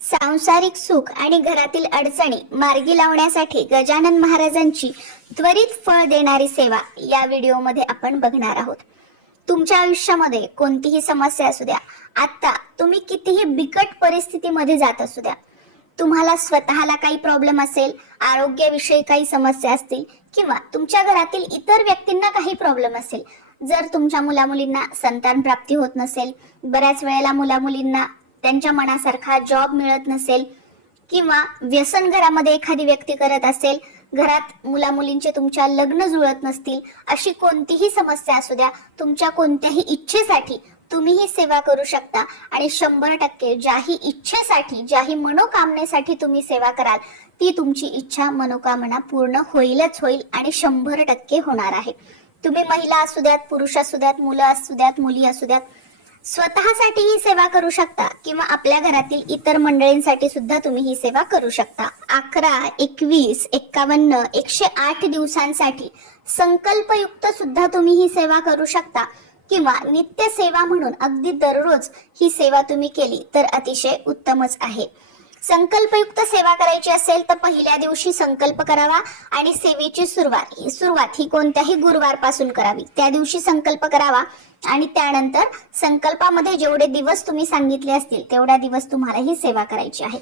सांसारिक सुख आणि घरातील अडचणी मार्गी लावण्यासाठी गजानन महाराजांची त्वरित फळ देणारी सेवा या व्हिडिओमध्ये आपण बघणार आहोत. तुमच्या आयुष्यामध्ये कोणतीही समस्या असू द्या. आता तुम्ही कितीही बिकट परिस्थितीमध्ये जात असू द्या. तुम्हाला स्वतःला काही प्रॉब्लेम असेल आरोग्याविषयी काही समस्या असतील किंवा तुमच्या घरातील इतर व्यक्तींना काही प्रॉब्लेम असेल. जर तुमच्या मुलामुलींना संतान प्राप्ती होत नसेल बऱ्याच वेळेला मुलामुलींना त्यांच्या मनासारखा जॉब मिळत नसेल किंवा व्यसन घरामध्ये एखादी व्यक्ती करत असेल घरात मुला मुलींचे तुमच्या लग्न जुळत नसतील अशी कोणतीही समस्या असू द्या. तुमच्या कोणत्याही इच्छेसाठी तुम्ही ही सेवा करू शकता आणि शंभर टक्के ज्याही इच्छेसाठी ज्याही मनोकामनेसाठी तुम्ही सेवा कराल ती तुमची इच्छा मनोकामना पूर्ण होईलच होईल आणि शंभर टक्के होणार आहे. तुम्ही महिला असू द्यात पुरुष असू द्यात मुलं असू द्यात मुली असू द्यात स्वतःसाठी ही सेवा करू शकता किंवा आपल्या घरातील इतर मंडळींसाठी सुद्धा तुम्ही ही सेवा करू शकता. अकरा एकवीस एक्कावन्न एकशे आठ दिवसांसाठी संकल्पयुक्त सुद्धा तुम्ही ही सेवा करू शकता किंवा नित्य सेवा म्हणून अगदी दररोज ही सेवा तुम्ही केली तर अतिशय उत्तमच आहे. संकल्पयुक्त सेवा करायची असेल तर पहिल्या दिवशी संकल्प करावा आणि सेवेची सुरुवात ही सुरुवात ही कोणत्याही गुरुवारपासून करावी. त्या दिवशी संकल्प करावा आणि त्यानंतर संकल्पामध्ये जेवढे दिवस तुम्ही सांगितले असतील तेवढ्या दिवस तुम्हाला ही सेवा करायची आहे.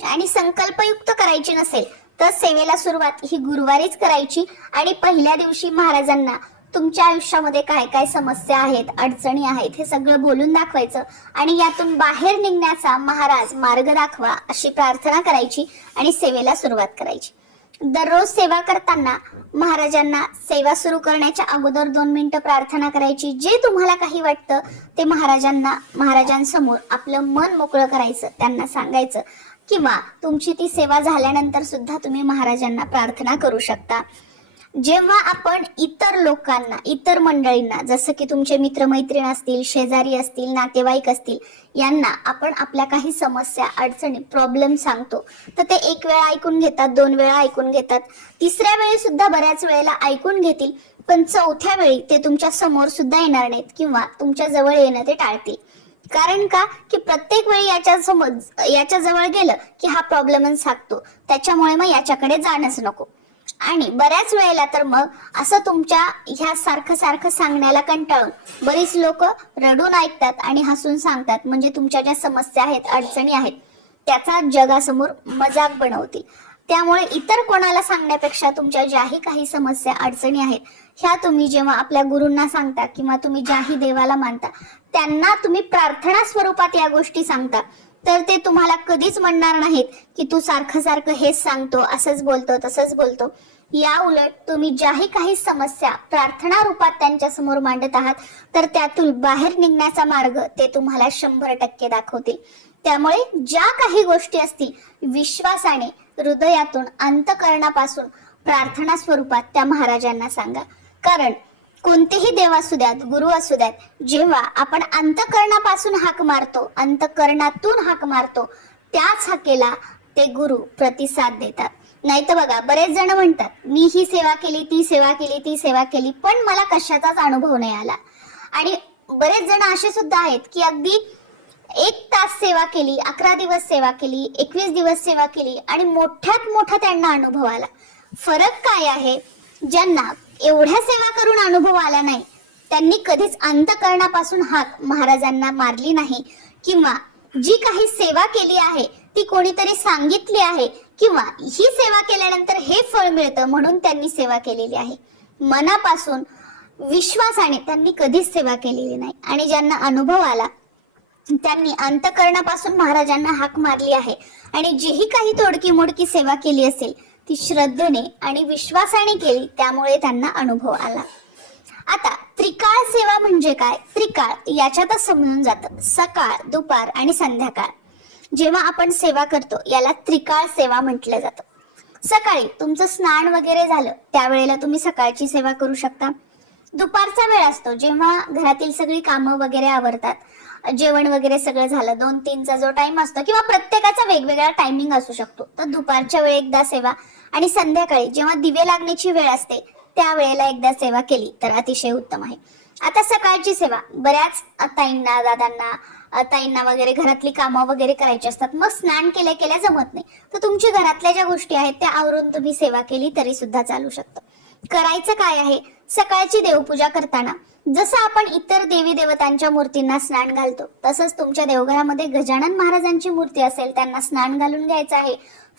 आणि संकल्पयुक्त करायची नसेल तर सेवेला सुरुवात ही गुरुवारीच करायची आणि पहिल्या दिवशी महाराजांना तुमच्या आयुष्यामध्ये काय काय समस्या आहेत अडचणी आहेत हे सगळं बोलून दाखवायचं आणि यातून बाहेर निघण्याचा महाराज मार्ग दाखवा अशी प्रार्थना करायची आणि सेवेला सुरुवात करायची. दररोज सेवा करताना महाराजांना सेवा सुरू करण्याच्या अगोदर दोन मिनिटं प्रार्थना करायची. जे तुम्हाला काही वाटतं ते महाराजांना महाराजांसमोर आपलं मन मोकळं करायचं त्यांना सांगायचं. किंवा तुमची ती सेवा झाल्यानंतर सुद्धा तुम्ही महाराजांना प्रार्थना करू शकता. जेव्हा आपण इतर लोकांना इतर मंडळींना जसं की तुमचे मित्रमैत्रीण असतील शेजारी असतील नातेवाईक असतील यांना आपण आपल्या काही समस्या अडचणी प्रॉब्लेम सांगतो. तर ते एक वेळा ऐकून घेतात दोन वेळा ऐकून घेतात. तिसऱ्या वेळी सुद्धा बऱ्याच वेळेला ऐकून घेतील पण चौथ्या वेळी ते तुमच्यासमोर सुद्धा येणार नाहीत किंवा तुमच्या जवळ येणं ते टाळतील. कारण का? की प्रत्येक वेळी याच्या समज याच्या जवळ गेलं की हा प्रॉब्लेमच सांगतो त्याच्यामुळे मग याच्याकडे जाणंच नको. आणि बऱ्याच वेळेला तर मग असं तुमच्या ह्या सारखं सारखं सांगण्याला कंटाळून बरीच लोक रडून ऐकतात आणि हसून सांगतात. म्हणजे तुमच्या ज्या समस्या आहेत अडचणी आहेत त्याचा जगासमोर मजाक बनवतील. त्यामुळे इतर कोणाला सांगण्यापेक्षा तुमच्या ज्याही काही समस्या अडचणी आहेत ह्या तुम्ही जेव्हा आपल्या गुरूंना सांगता किंवा तुम्ही ज्याही देवाला मानता त्यांना तुम्ही प्रार्थना स्वरूपात या गोष्टी सांगता. तर ते तुम्हाला कधीच म्हणणार नाहीत की तू सारखं सारखं हेच सांगतो असंच बोलतो तसंच बोलतो. या उलट तुम्ही ज्याही काही समस्या प्रार्थना रूपात त्यांच्यासमोर मांडत आहात तर त्यातून बाहेर निघण्याचा मार्ग ते तुम्हाला शंभर टक्के दाखवतील. त्यामुळे ज्या काही गोष्टी असतील विश्वासाने हृदयातून अंतकरणापासून प्रार्थना स्वरूपात त्या महाराजांना सांगा. कारण कोणतेही देव असू द्यात गुरु असू द्यात जेव्हा आपण अंतकरणापासून हाक मारतो अंतकरणातून हाक मारतो त्याच हाकेला ते गुरु प्रतिसाद देतात. नाही तर बघा बरेच जण म्हणतात मी ही सेवा केली ती सेवा केली ती सेवा केली पण मला कशाचाच अनुभव नाही आला. आणि बरेच जण असे सुद्धा आहेत की अगदी एक तास सेवा केली अकरा दिवस सेवा केली एकवीस दिवस सेवा केली आणि मोठ्यात मोठा त्यांना अनुभव आला. फरक काय आहे? ज्यांना एवढ्या सेवा करून अनुभव आला नाही. त्यांनी कधीच अंतकरणापासून हाक महाराजांना मारली नाही. किंवा जी काही सेवा केली आहे ती कोणीतरी सांगितली आहे किंवा ही सेवा केल्यानंतर हे फळ मिळतं म्हणून त्यांनी सेवा केलेली आहे. मनापासून विश्वासाने त्यांनी कधीच सेवा केलेली नाही. आणि ज्यांना अनुभव आला त्यांनी अंतकरणापासून महाराजांना हाक मारली आहे. आणि जीही काही तोडकी मोडकी सेवा केली असेल ती श्रद्धेने आणि विश्वासाने केली त्यामुळे त्यांना अनुभव आला. आता त्रिकाळ सेवा म्हणजे काय? त्रिकाळ याच्यातच समजून जातं. सकाळ दुपार आणि संध्याकाळ. जेव्हा आपण सेवा करतो याला त्रिकाळ सेवा म्हटलं जातं. सकाळी तुमचं स्नान वगैरे झालं त्यावेळेला तुम्ही सकाळची सेवा करू शकता. दुपारचा वेळ असतो जेव्हा घरातील सगळी कामं वगैरे आवरतात. जेवण वगैरे सगळं झालं दोन तीनचा जो टाइम असतो किंवा प्रत्येकाचा वेगवेगळा टायमिंग असू शकतो. तर दुपारच्या वेळी एकदा सेवा आणि संध्याकाळी जेव्हा दिवे लागण्याची वेळ असते त्यावेळेला एकदा सेवा केली तर अतिशय उत्तम आहे. आता सकाळची सेवा. बऱ्याच ताईंना दादांना ताईंना वगैरे घरातली कामं वगैरे करायची असतात. मग स्नान केल्या केल्या जमत नाही. तर तुमच्या घरातल्या ज्या गोष्टी आहेत त्या आवरून तुम्ही सेवा केली तरी सुद्धा चालू शकतं. करायचं काय आहे? सकाळची देवपूजा करताना जसं आपण इतर देवी देवतांच्या मूर्तींना स्नान घालतो तसंच तुमच्या देवघरामध्ये गजानन महाराजांची मूर्ती असेल त्यांना स्नान घालून घ्यायचं आहे.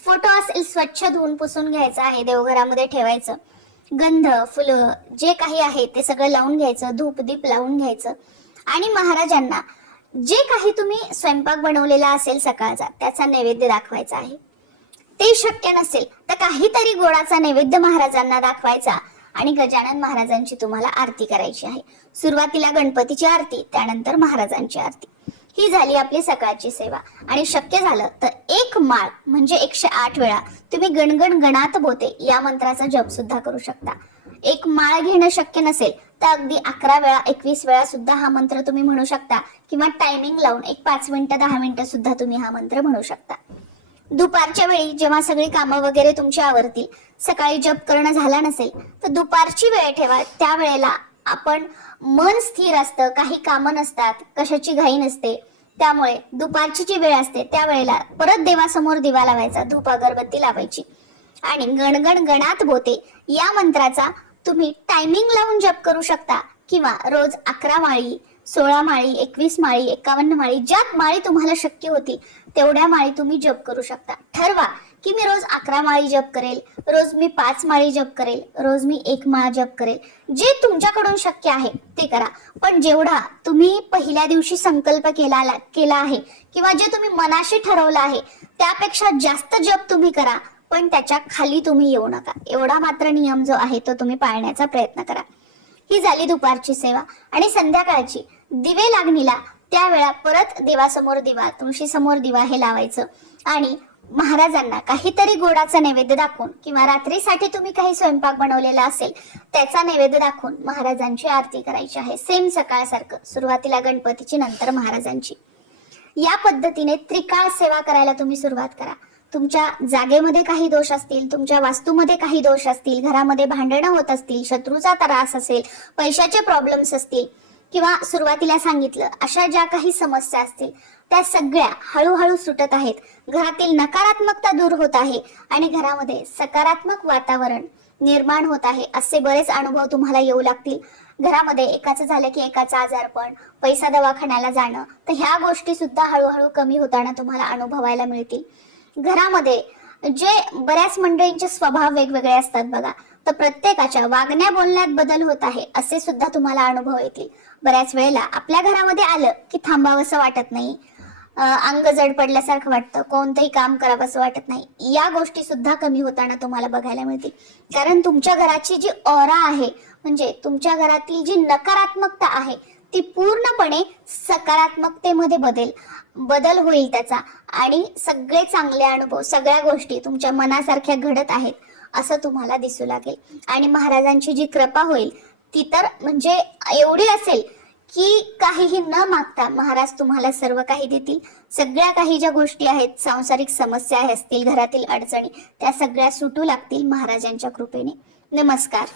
फोटो असेल स्वच्छ धुवून पुसून घ्यायचं आहे देवघरामध्ये ठेवायचं. गंध फुलं जे काही आहे ते सगळं लावून घ्यायचं धूप दीप लावून घ्यायचं. आणि महाराजांना जे काही तुम्ही स्वयंपाक बनवलेला असेल सकाळचा त्याचा नैवेद्य दाखवायचा आहे. ते शक्य नसेल तर काहीतरी गोडाचा नैवेद्य महाराजांना दाखवायचा. आणि गजानन महाराजांची तुम्हाला आरती करायची आहे. सुरुवातीला गणपतीची आरती त्यानंतर महाराजांची आरती. ही झाली आपली सकाळची सेवा. आणि शक्य झालं तर एक माळ म्हणजे एकशे आठ वेळा तुम्ही गणगण गणात बोते या मंत्राचा जप सुद्धा करू शकता. एक माळ घेणं शक्य नसेल तर अगदी अकरा वेळा एकवीस वेळा सुद्धा हा मंत्र तुम्ही म्हणू शकता. किंवा टायमिंग लावून एक पाच मिनिटं दहा मिनिटं सुद्धा तुम्ही हा मंत्र म्हणू शकता. दुपारच्या वेळी जेव्हा सगळी कामं वगैरे तुमची आवरतील सकाळी जप करणं झाला नसेल तर दुपारची वेळ ठेवा. त्या वेळेला आपण मन स्थिर असतं काही कामं नसतात कशाची घाई नसते. त्यामुळे दुपारची जी वेळ असते त्या वेळेला परत देवासमोर दिवा लावायचा धूप अगरबत्ती लावायची. आणि गणगण गणात बोते या मंत्राचा तुम्ही टायमिंग लावून जप करू शकता किंवा रोज अकरा माळी सोळा माळी एकवीस माळी एकावन्न माळी ज्या माळी तुम्हाला शक्य होतील तेवढ्या माळी तुम्ही जप करू शकता. ठरवा की मी रोज अकरा माळी जप करेल रोज मी पाच माळी जप करेल रोज मी एक माळ जप करेल. जे तुमच्याकडून शक्य आहे ते करा. पण जेवढा तुम्ही पहिल्या दिवशी संकल्प केला केला आहे किंवा जे तुम्ही मनाशी ठरवलं आहे त्यापेक्षा जास्त जप तुम्ही करा पण त्याच्याखाली तुम्ही येऊ नका. एवढा मात्र नियम जो आहे तो तुम्ही पाळण्याचा प्रयत्न करा. ही झाली दुपारची सेवा. आणि संध्याकाळची दिवे लागणीला त्यावेळा परत देवासमोर दिवा तुळशी समोर दिवा हे लावायचं. आणि महाराजांना काहीतरी गोडाचा नैवेद्य दाखवून किंवा रात्रीसाठी तुम्ही काही स्वयंपाक बनवलेला असेल त्याचा नैवेद्य दाखवून महाराजांची आरती करायची आहे. सेम सकाळसारखं सुरुवातीला गणपतीची नंतर महाराजांची. या पद्धतीने त्रिकाळ सेवा करायला तुम्ही सुरुवात करा. तुमच्या जागेमध्ये काही दोष असतील तुमच्या वास्तूमध्ये काही दोष असतील घरामध्ये भांडणं होत असतील शत्रूचा त्रास असेल पैशाचे प्रॉब्लेम्स असतील किंवा सुरुवातीला सांगितलं अशा ज्या काही समस्या असतील त्या सगळ्या हळूहळू सुटत आहेत. घरातील नकारात्मकता दूर होत आहे आणि घरामध्ये सकारात्मक वातावरण निर्माण होत आहे. असे बरेच अनुभव तुम्हाला येऊ लागतील. घरामध्ये एकाचं झालं की एकाचं आजारपण पैसा दवाखान्याला जाणं तर ह्या गोष्टी सुद्धा हळूहळू कमी होताना तुम्हाला अनुभवायला मिळतील. घरामध्ये जे बऱ्याच मंडळींचे स्वभाव वेगवेगळे असतात बघा. तर प्रत्येकाच्या वागण्या बोलण्यात बदल होत आहे असे सुद्धा तुम्हाला अनुभव येतील. बऱ्याच वेळेला आपल्या घरामध्ये आलं की थांबावंसं वाटत नाही. अंग जड पडल्यासारखं वाटतं कोणतंही काम करावंसं वाटत नाही. या गोष्टी सुद्धा कमी होताना तुम्हाला बघायला मिळतील. कारण तुमच्या घराची जी ओरा आहे म्हणजे तुमच्या घरातील जी नकारात्मकता आहे ती पूर्णपणे सकारात्मकतेमध्ये बदल बदल होईल त्याचा. आणि सगळे चांगले अनुभव सगळ्या गोष्टी तुमच्या मनासारख्या घडत आहेत असं तुम्हाला दिसू लागेल. आणि महाराजांची जी कृपा होईल ती तर म्हणजे एवढी असेल की काहीही न मागता महाराज तुम्हाला सर्व काही देतील. सगळ्या काही ज्या गोष्टी आहेत सांसारिक समस्या असतील घरातील अडचणी त्या सगळ्या सुटू लागतील महाराजांच्या कृपेने. नमस्कार.